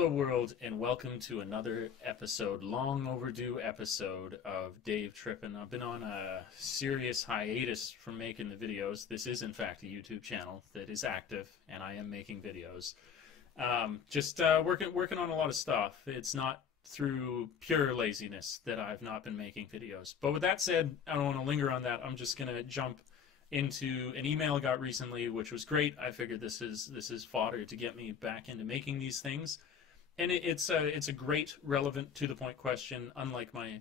Hello world, and welcome to another episode, long overdue episode of Dave Trippin. I've been on a serious hiatus from making the videos. This is in fact a YouTube channel that is active, and I am making videos. Working on a lot of stuff. It's not through pure laziness that I've not been making videos. But with that said, I don't want to linger on that. I'm just going to jump into an email I got recently, which was great. I figured this is fodder to get me back into making these things. And it's a great, relevant, to-the-point question, unlike my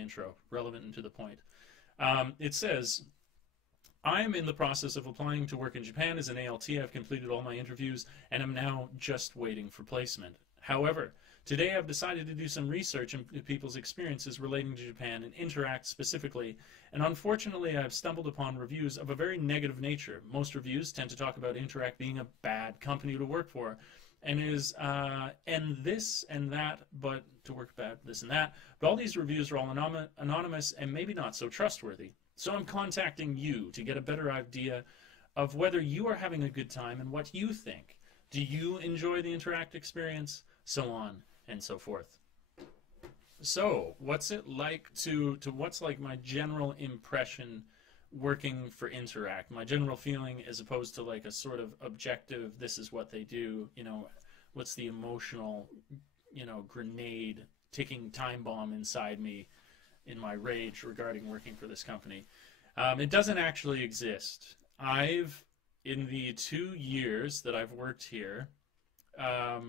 intro, relevant and to the point. It says, I am in the process of applying to work in Japan as an ALT. I've completed all my interviews and am now just waiting for placement. However, today I've decided to do some research into people's experiences relating to Japan and Interac specifically, and unfortunately I've stumbled upon reviews of a very negative nature. Most reviews tend to talk about Interac being a bad company to work for, and and this and that, but to work bad, this and that. But all these reviews are all anonymous and maybe not so trustworthy. So I'm contacting you to get a better idea of whether you are having a good time and what you think. Do you enjoy the Interact experience? So on and so forth. So what's it like what's like my general impression working for Interac, my general feeling, as opposed to like a sort of objective, this is what they do, what's the emotional, grenade ticking time bomb inside me in my rage regarding working for this company. It doesn't actually exist. In the 2 years that I've worked here, I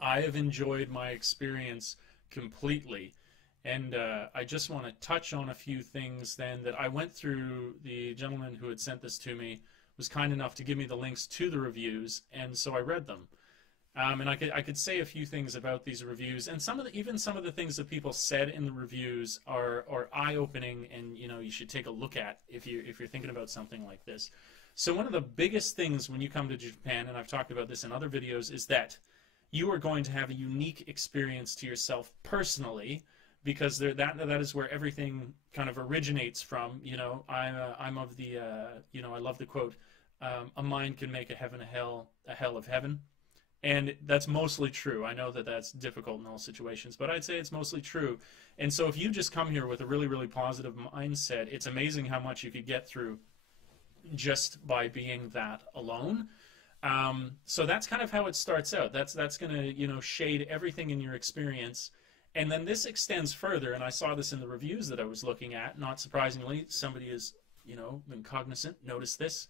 have enjoyed my experience completely. And I just want to touch on a few things then that I went through. The gentleman who had sent this to me was kind enough to give me the links to the reviews, and so I read them. And I could say a few things about these reviews, and even some of the things that people said in the reviews are eye-opening, and you should take a look at if you're thinking about something like this. So one of the biggest things when you come to Japan, and I've talked about this in other videos, is that you are going to have a unique experience to yourself personally, because that is where everything kind of originates from. I'm of the I love the quote, a mind can make a hell of heaven, and that's mostly true. I know that that's difficult in all situations, but I'd say it's mostly true. And so if you just come here with a really, really positive mindset, it's amazing how much you could get through just by being that alone. So that's kind of how it starts out. That's going to shade everything in your experience. And then this extends further, and I saw this in the reviews that I was looking at. Not surprisingly, somebody has, been cognizant, noticed this,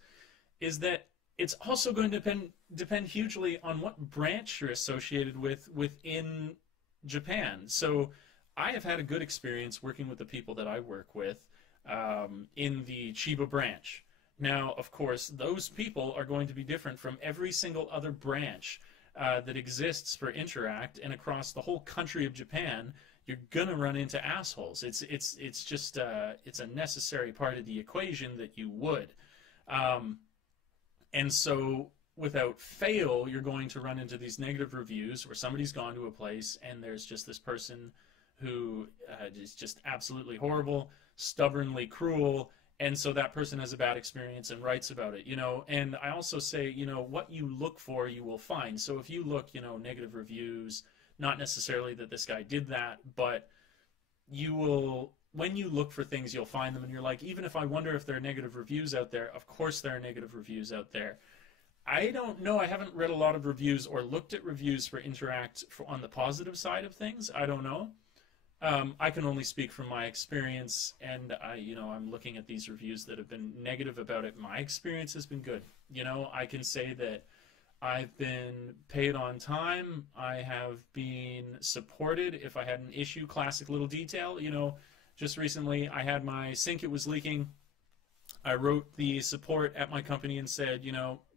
is that it's also going to depend hugely on what branch you're associated with within Japan. So I have had a good experience working with the people that I work with in the Chiba branch. Now, of course, those people are going to be different from every single other branch that exists for Interact, and across the whole country of Japan, you're gonna run into assholes. It's just it's a necessary part of the equation that you would, and so without fail, you're going to run into these negative reviews where somebody's gone to a place and there's just this person who is just absolutely horrible, stubbornly cruel. And so that person has a bad experience and writes about it, And I also say, what you look for, you will find. So if you look, negative reviews, not necessarily that this guy did that, but you will, when you look for things, you'll find them. And you're like, even if I wonder if there are negative reviews out there, of course there are negative reviews out there. I don't know. I haven't read a lot of reviews or looked at reviews for Interact on the positive side of things. I don't know. I can only speak from my experience, and I'm looking at these reviews that have been negative about it. My experience has been good. I can say that I've been paid on time. I have been supported if I had an issue. Classic little detail. Just recently I had my sink, it was leaking. I wrote the support at my company and said,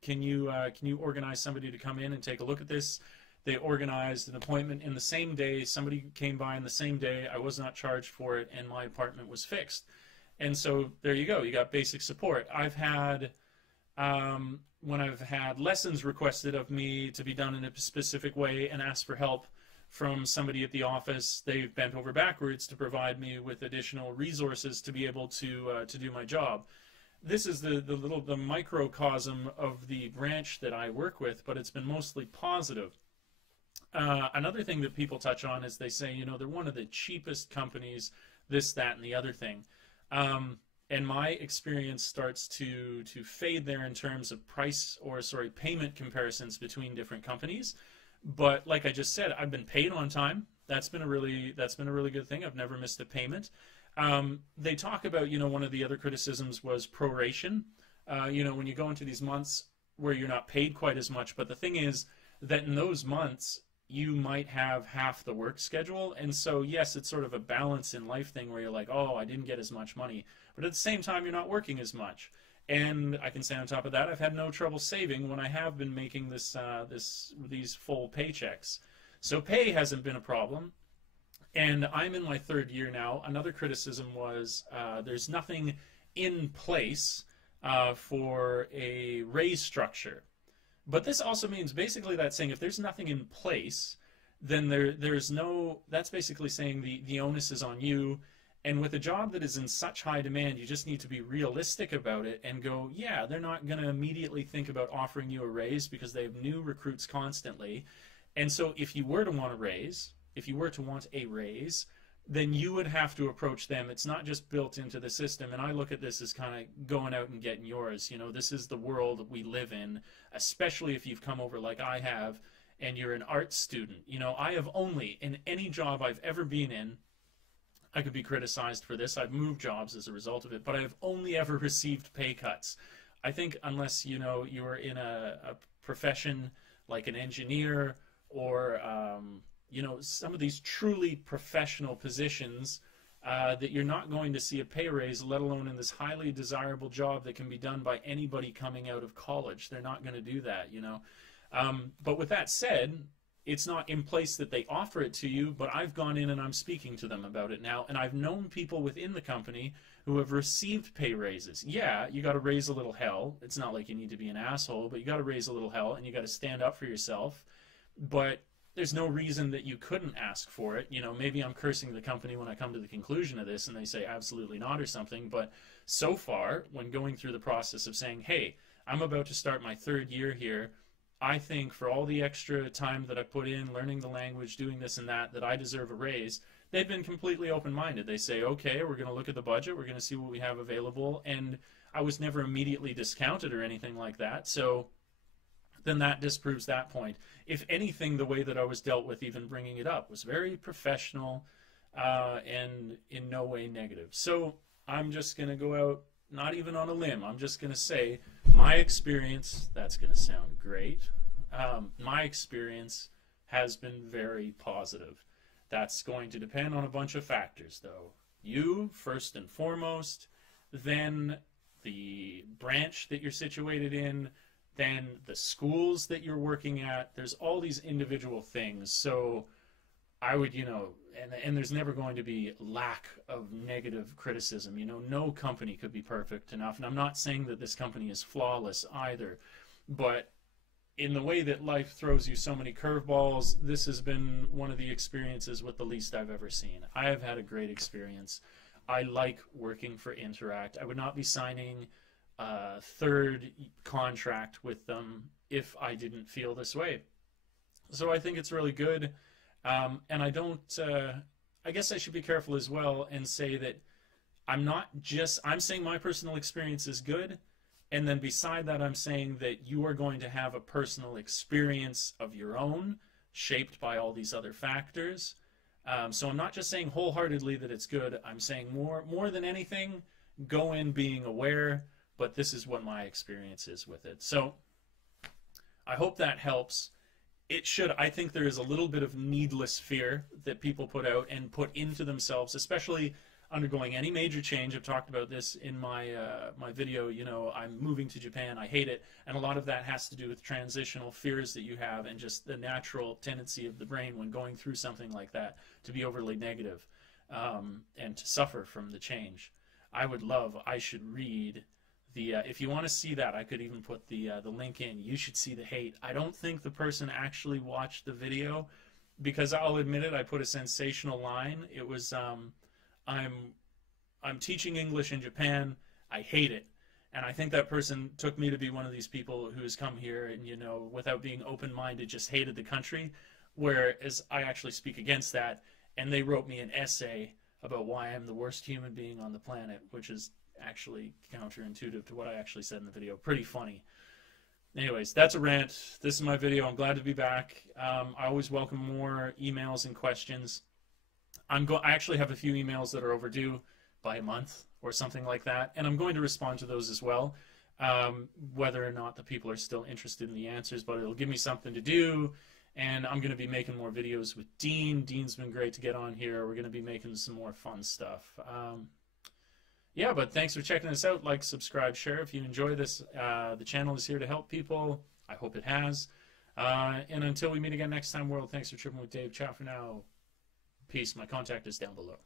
can you organize somebody to come in and take a look at this? They organized an appointment in the same day. Somebody came by in the same day. I was not charged for it, and my apartment was fixed. And so there you go. You got basic support. I've had, when I've had lessons requested of me to be done in a specific way and asked for help from somebody at the office, they've bent over backwards to provide me with additional resources to be able to do my job. This is the microcosm of the branch that I work with, but it's been mostly positive. Another thing that people touch on is they say, you know, they're one of the cheapest companies, this, that, and the other thing. And my experience starts to fade there in terms of price, or sorry, payment comparisons between different companies. But like I just said, I've been paid on time. That's been a really good thing. I've never missed a payment. They talk about, you know, one of the other criticisms was proration. You know, when you go into these months where you're not paid quite as much, but the thing is that in those months you might have half the work schedule, and so yes, it's sort of a balance in life thing where you're like, oh, I didn't get as much money, but at the same time you're not working as much. And I can say on top of that, I've had no trouble saving when I have been making these full paychecks. So pay hasn't been a problem. And I'm in my third year now. Another criticism was there's nothing in place for a raise structure. But this also means basically that's saying if there's nothing in place, then there's no, that's basically saying the onus is on you. And with a job that is in such high demand, you just need to be realistic about it and go, yeah, they're not going to immediately think about offering you a raise because they have new recruits constantly. And so if you were to want a raise, then you would have to approach them. It's not just built into the system. And I look at this as kind of going out and getting yours. You know, this is the world that we live in, especially if you've come over like I have and you're an art student. You know, I have only, in any job I've ever been in, I could be criticized for this, I've moved jobs as a result of it, but I've only ever received pay cuts. I think unless, you know, you're in a profession like an engineer or you know, some of these truly professional positions that you're not going to see a pay raise, let alone in this highly desirable job that can be done by anybody coming out of college. They're not going to do that, you know. But with that said, it's not in place that they offer it to you, but I've gone in and I'm speaking to them about it now, and I've known people within the company who have received pay raises. Yeah, you got to raise a little hell. It's not like you need to be an asshole, but you got to raise a little hell, and you got to stand up for yourself. But there's no reason that you couldn't ask for it. You know, maybe I'm cursing the company when I come to the conclusion of this and they say absolutely not or something, but so far, when going through the process of saying, hey, I'm about to start my third year here, I think for all the extra time that I put in, learning the language, doing this and that I deserve a raise, they've been completely open-minded. They say, okay, we're going to look at the budget, we're going to see what we have available, and I was never immediately discounted or anything like that, so then that disproves that point. If anything, the way that I was dealt with even bringing it up was very professional and in no way negative. So I'm just going to go out, not even on a limb, I'm just going to say my experience, that's going to sound great, my experience has been very positive. That's going to depend on a bunch of factors, though. You, first and foremost, then the branch that you're situated in, then the schools that you're working at. There's all these individual things. So I would, you know, and there's never going to be lack of negative criticism. You know, no company could be perfect enough. And I'm not saying that this company is flawless either. But in the way that life throws you so many curveballs, this has been one of the experiences with the least I've ever seen. I have had a great experience. I like working for Interac. I would not be signing a third contract with them if I didn't feel this way. So I think it's really good. And I don't, I guess I should be careful as well and say that I'm saying my personal experience is good. And then beside that, I'm saying that you are going to have a personal experience of your own, shaped by all these other factors. So I'm not just saying wholeheartedly that it's good. I'm saying more than anything, go in being aware, but this is what my experience is with it. So I hope that helps. It should. I think there is a little bit of needless fear that people put out and put into themselves, especially undergoing any major change. I've talked about this in my my video. You know, I'm moving to Japan. I hate it, and a lot of that has to do with transitional fears that you have and just the natural tendency of the brain when going through something like that to be overly negative and to suffer from the change. I should read the if you want to see that, I could even put the link in. You should see the hate. I don't think the person actually watched the video, because I'll admit it, I put a sensational line. It was I'm teaching English in Japan. I hate it. And I think that person took me to be one of these people who's come here and, you know, without being open-minded, just hated the country. whereas I actually speak against that, and they wrote me an essay about why I'm the worst human being on the planet, which is actually counterintuitive to what I actually said in the video. Pretty funny. Anyways, that's a rant. This is my video. I'm glad to be back. I always welcome more emails and questions. I actually have a few emails that are overdue by a month or something like that, and I'm going to respond to those as well, whether or not the people are still interested in the answers, but it'll give me something to do, and I'm going to be making more videos with Dean. Dean's been great to get on here. We're going to be making some more fun stuff. Yeah, but thanks for checking this out. Like, subscribe, share if you enjoy this. The channel is here to help people. I hope it has. And until we meet again next time, world, thanks for tripping with Dave. Ciao for now. Peace. My contact is down below.